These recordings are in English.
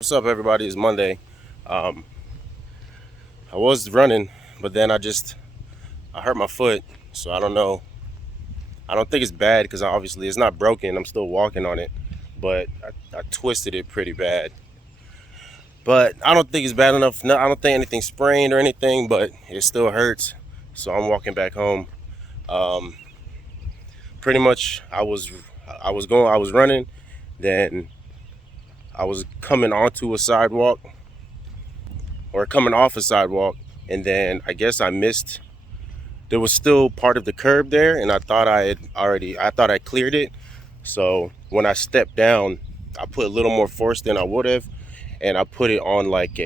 What's up, everybody? It's Monday. Um, I was running, but then I hurt my foot, so I don't know. I don't think it's bad because obviously it's not broken. I'm still walking on it, but I twisted it pretty bad. But I don't think it's bad enough. No, I don't think anything sprained or anything, but it still hurts. So I'm walking back home. Um, Pretty much, I was running, then I was coming onto a sidewalk or coming off a sidewalk, and then I guess I missed. There was still part of the curb there, and I thought I cleared it. So when I stepped down, I put a little more force than I would have, and I put it on like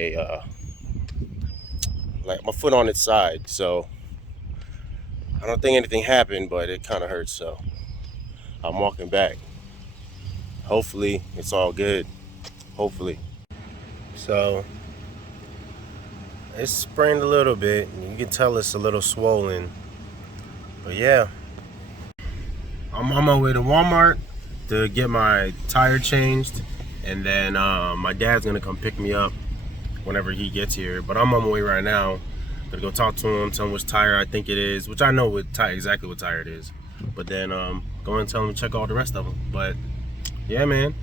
my foot on its side. So I don't think anything happened, but it kind of hurts. So I'm walking back. Hopefully it's all good. Hopefully. So it's sprained a little bit. You can tell it's a little swollen. But yeah, I'm on my way to Walmart to get my tire changed, and then my dad's gonna come pick me up whenever he gets here. But I'm on my way right now. Gonna go talk to him, tell him which tire I think it is, which I know exactly what tire it is. But then go and tell him to check all the rest of them. But yeah, man,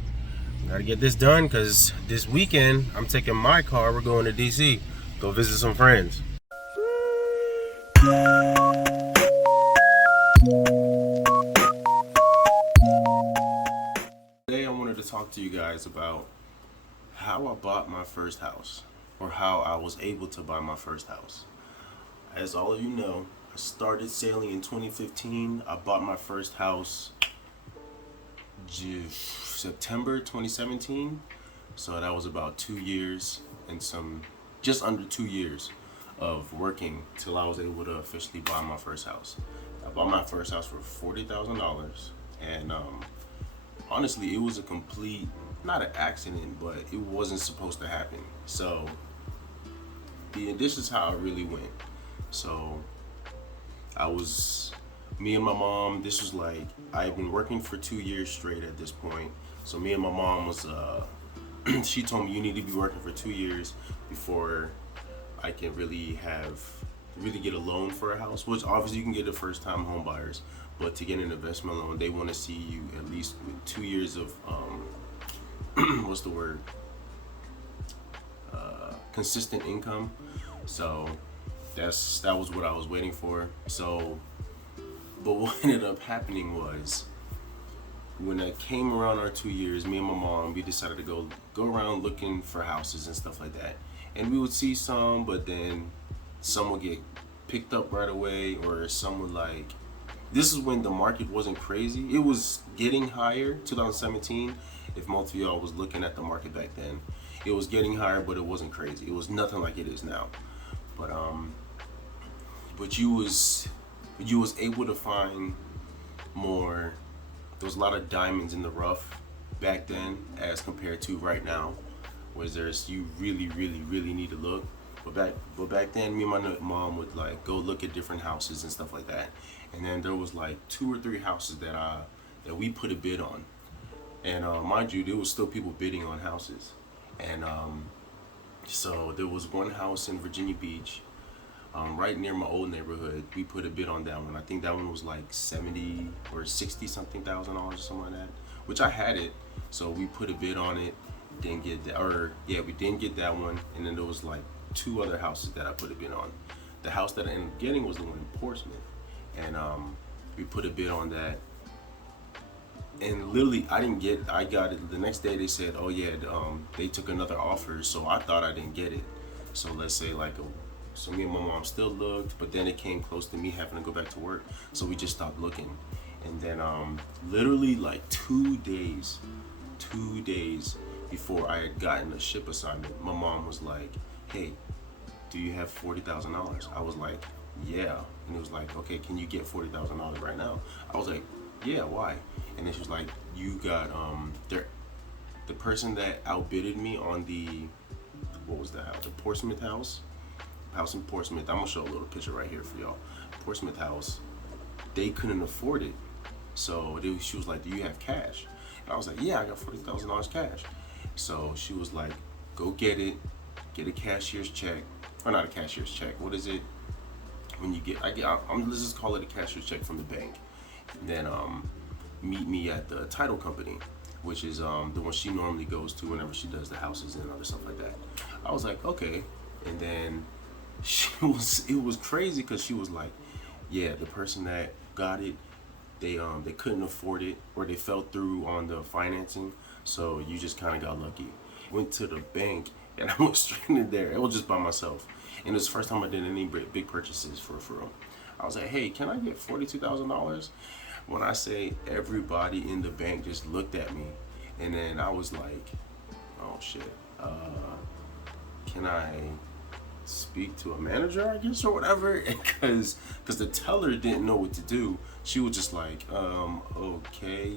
gotta get this done because this weekend I'm taking my car. We're going to DC, go visit some friends. Today I wanted to talk to you guys about how I bought my first house, or how I was able to buy my first house. As all of you know, I started sailing in 2015. I bought my first house September 2017. So that was about 2 years and just under 2 years of working till I was able to officially buy my first house. I bought my first house for $40,000, and honestly, it was a complete, not an accident, but it wasn't supposed to happen. So this is how it really went. So I was, me and my mom, this was like, I had been working for 2 years straight at this point. So me and my mom was, she told me you need to be working for 2 years before I can really get a loan for a house, which obviously you can get to first time home buyers. But to get an investment loan, they want to see you at least with 2 years of, what's the word? Consistent income. So that was what I was waiting for. So, but what ended up happening was, when I came around our 2 years, me and my mom, we decided to go around looking for houses and stuff like that. And we would see some, but then some would get picked up right away, or some would like. This is when the market wasn't crazy. It was getting higher, 2017. If most of y'all was looking at the market back then, it was getting higher, but it wasn't crazy. It was nothing like it is now. But you was able to find more. There was a lot of diamonds in the rough back then as compared to right now, where you really, really, really need to look. But back then, me and my mom would like go look at different houses and stuff like that, and then there was like 2 or 3 houses that we put a bid on, and mind you, there was still people bidding on houses, and so there was one house in Virginia Beach, right near my old neighborhood. We put a bid on that one. I think that one was like 70 or 60 something thousand dollars or something like that, which I had it. So we put a bid on it, didn't get that, or yeah, we didn't get that one. And then there was like 2 other houses that I put a bid on. The house that I ended up getting was the one in Portsmouth, and we put a bid on that. And literally, I got it the next day. They said, oh yeah, they took another offer, so I thought I didn't get it. So let's say so me and my mom still looked, but then it came close to me having to go back to work, so we just stopped looking. And then literally like 2 days before I had gotten a ship assignment, my mom was like, hey, do you have $40,000? I was like, yeah. And it was like, okay, can you get $40,000 right now? I was like, yeah, why? And then she was like, you got the person that outbidded me on what was the house? The Portsmouth house in Portsmouth. I'm gonna show a little picture right here for y'all. Portsmouth house. They couldn't afford it, so she was like, "Do you have cash?" And I was like, "Yeah, I got $40,000 cash." So she was like, go get it, get a cashier's check, or not a cashier's check. What is it? When you get, let's just call it a cashier's check from the bank. And then meet me at the title company, which is the one she normally goes to whenever she does the houses and other stuff like that. I was like, okay. And then it was crazy because she was like, yeah, the person that got it, they couldn't afford it, or they fell through on the financing, so you just kind of got lucky. Went to the bank and I went straight in there. It was just by myself, and it was the first time I did any big purchases for real. I was like, hey, can I get $42,000? When I say everybody in the bank just looked at me, and then I was like, oh shit, can I speak to a manager, I guess, or whatever? Because the teller didn't know what to do. She was just like, okay,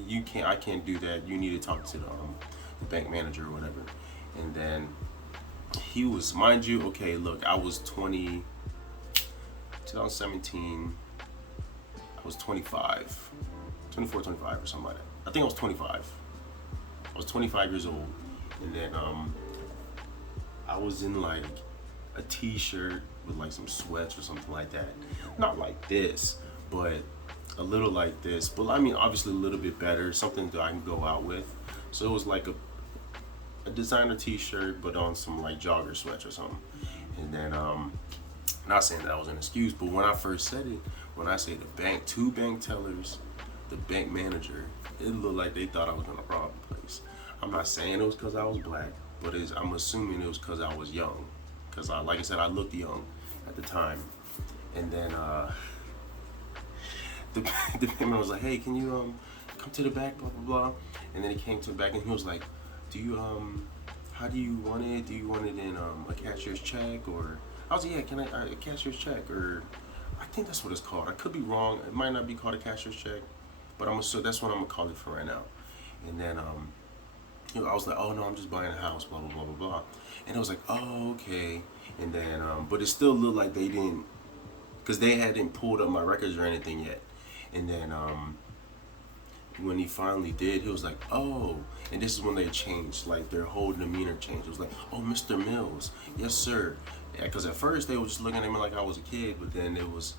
I can't do that. You need to talk to the bank manager or whatever. And then he was, mind you, okay, look, I was 2017, I was 25, 24, 25 or something like that. I think I was 25. I was 25 years old. And then I was in like a t-shirt with like some sweats or something like that. Not like this, but a little like this. But I mean, obviously a little bit better, something that I can go out with. So it was like a designer t-shirt, but on some like jogger sweats or something. And then, not saying that was an excuse, but when I first said it, when I say the bank, two bank tellers, the bank manager, it looked like they thought I was gonna rob the place. I'm not saying it was because I was black, but I'm assuming it was because I was young. Because like I said, I looked young at the time. And then the payment was like, hey, can you come to the back, blah blah blah. And then he came to the back and he was like, do you how do you want it? Do you want it in a cashier's check? Or I was like, yeah, can I a cashier's check? Or I think that's what it's called. I could be wrong. It might not be called a cashier's check, but so that's what I'm gonna call it for right now. And then I was like, oh no, I'm just buying a house, blah blah blah blah blah. And it was like, oh okay. And then but it still looked like they didn't, because they hadn't pulled up my records or anything yet. And then when he finally did, he was like, oh, and this is when they changed, like their whole demeanor changed. It was like, oh, Mr. Mills, yes sir. Yeah, because at first they were just looking at me like I was a kid, but then it was,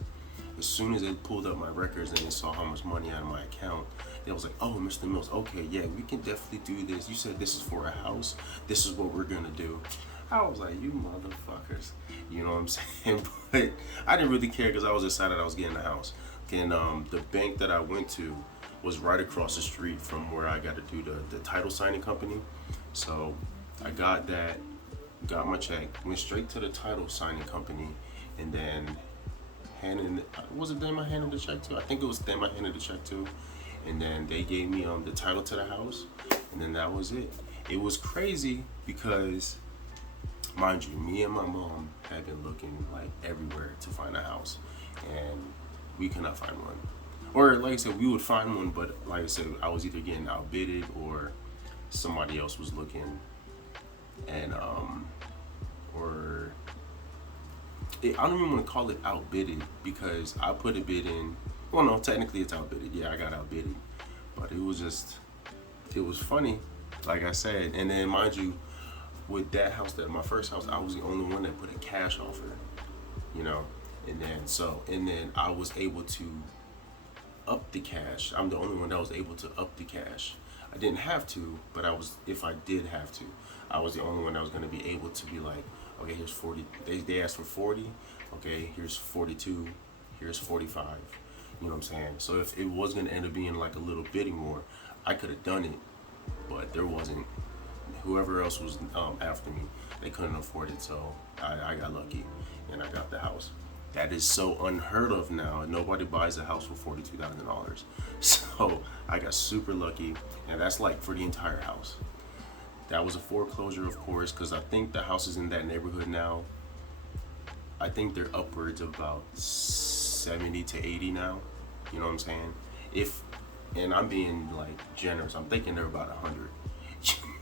as soon as they pulled up my records and they saw how much money out of my account, they was like, oh, Mr. Mills, okay, yeah, we can definitely do this. You said this is for a house. This is what we're gonna do. I was like, you motherfuckers, you know what I'm saying? But I didn't really care because I was excited I was getting a house. And the bank that I went to was right across the street from where I got to do the title signing company. So I got that, got my check, went straight to the title signing company, and then was it them I handed the check to? I think it was them I handed the check to. And then they gave me the title to the house, and then that was it. It was crazy because, mind you, me and my mom had been looking like everywhere to find a house, and we could not find one. Or like I said, we would find one, but like I said, I was either getting outbidded or somebody else was looking, and I don't even want to call it outbidded because I put a bid in. Well, no, technically it's outbidded. Yeah, I got outbidded, but it was funny, like I said. And then mind you, with that house, my first house, I was the only one that put a cash offer, you know. And then I was able to up the cash. I'm the only one that was able to up the cash. I didn't have to, but if I did have to, I was the only one that was going to be able to be like, okay, here's 40. They asked for 40. Okay, here's 42. Here's 45. You know what I'm saying? So if it was going to end up being like a little bidding war, I could have done it, but there wasn't. Whoever else was after me, they couldn't afford it, so I got lucky and I got the house. That is so unheard of now. Nobody buys a house for $42,000. So I got super lucky, and that's like for the entire house. That was a foreclosure, of course, because I think the houses in that neighborhood now, I think they're upwards of about 70 to 80 now. You know what I'm saying? And I'm being like generous, I'm thinking they're about 100.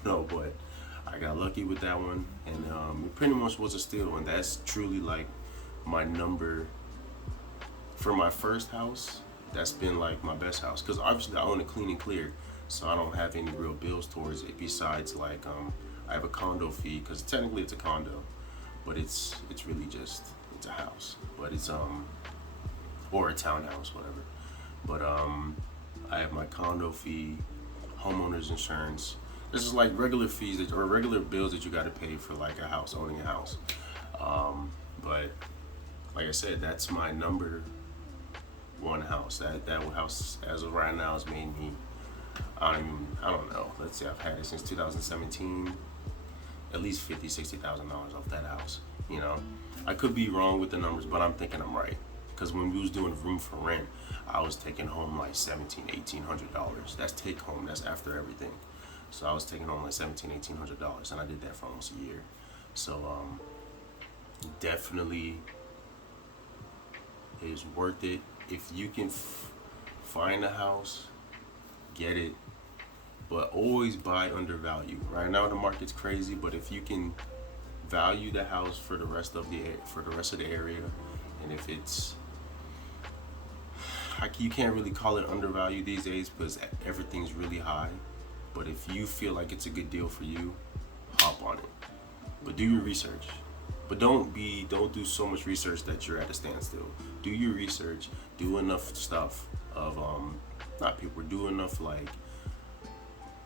No, but I got lucky with that one, and it pretty much was a steal, and that's truly like my number for my first house. That's been like my best house, because obviously I own it clean and clear, so I don't have any real bills towards it besides like I have a condo fee because technically it's a condo, but it's really just it's a house, but it's or a townhouse, whatever. But I have my condo fee, homeowners insurance. This is like regular fees or regular bills that you got to pay for like a house, owning a house. But like I said, that's my number one house. That house as of right now has made me, I don't know. Let's say I've had it since 2017, at least $50,000-$60,000 off that house. You know, I could be wrong with the numbers, but I'm thinking I'm right. Because when we was doing room for rent, I was taking home like $1,700-$1,800. That's take home. That's after everything. So I was taking home like $1,700-$1,800, and I did that for almost a year. So definitely is worth it. If you can find a house, get it, but always buy undervalue. Right now the market's crazy, but if you can value the house for the rest of the area, and if it's you can't really call it undervalued these days because everything's really high. But if you feel like it's a good deal for you, hop on it. But do your research. But don't do so much research that you're at a standstill. Do your research. Do enough stuff of do enough like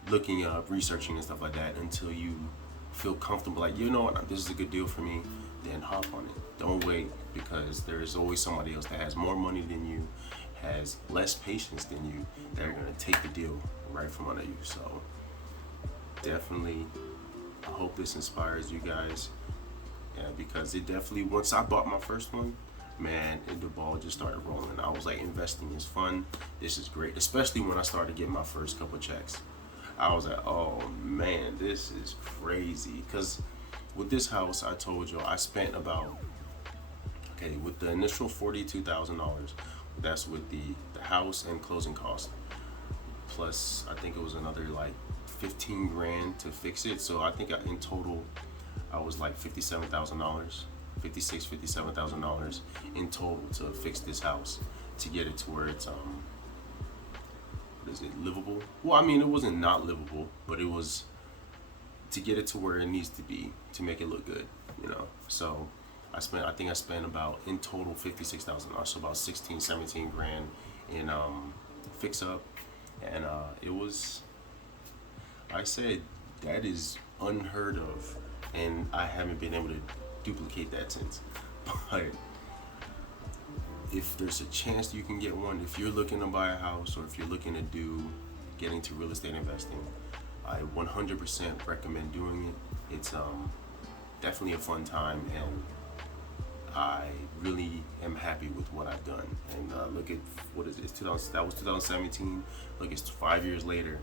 looking up, researching and stuff like that until you feel comfortable. Like, you know what, this is a good deal for me. Then hop on it. Don't wait, because there is always somebody else that has more money than you, has less patience than you, that are gonna take the deal right from under you. So definitely, I hope this inspires you guys. Yeah, because it definitely, once I bought my first one, man, the ball just started rolling. I was like, investing is fun. This is great, especially when I started getting my first couple checks. I was like, oh man, this is crazy. Because with this house, I told you, I spent about, with the initial $42,000, that's with the house and closing costs. Plus, I think it was another like 15 grand to fix it. So I think in total, I was like $57,000, $57,000 in total to fix this house, to get it to where it's livable? Well, I mean, it wasn't not livable, but it was to get it to where it needs to be to make it look good, you know. So I think I spent about in total $56,000, so about 16-17 grand in fix up, and it was, I said, that is unheard of, and I haven't been able to duplicate that since. But if there's a chance you can get one, if you're looking to buy a house or if you're looking to get into real estate investing, I 100% recommend doing it. It's definitely a fun time, and I really am happy with what I've done. And look at, what is it? That was 2017. Look, it's 5 years later,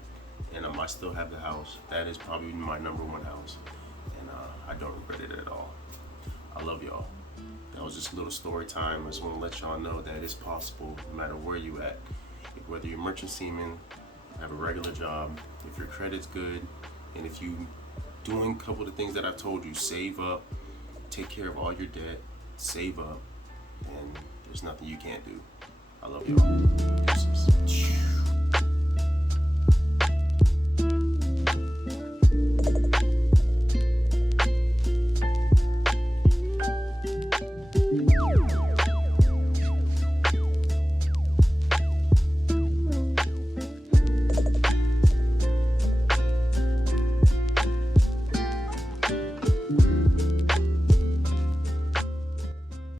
and I still have the house. That is probably my number one house, and I don't regret it at all. I love y'all. That was just a little story time. I just want to let y'all know that it's possible, no matter where you at. Whether you're merchant seaman, have a regular job, if your credit's good, and if you doing a couple of the things that I've told you, save up, take care of all your debt, save up, and there's nothing you can't do. I love y'all. Deuces.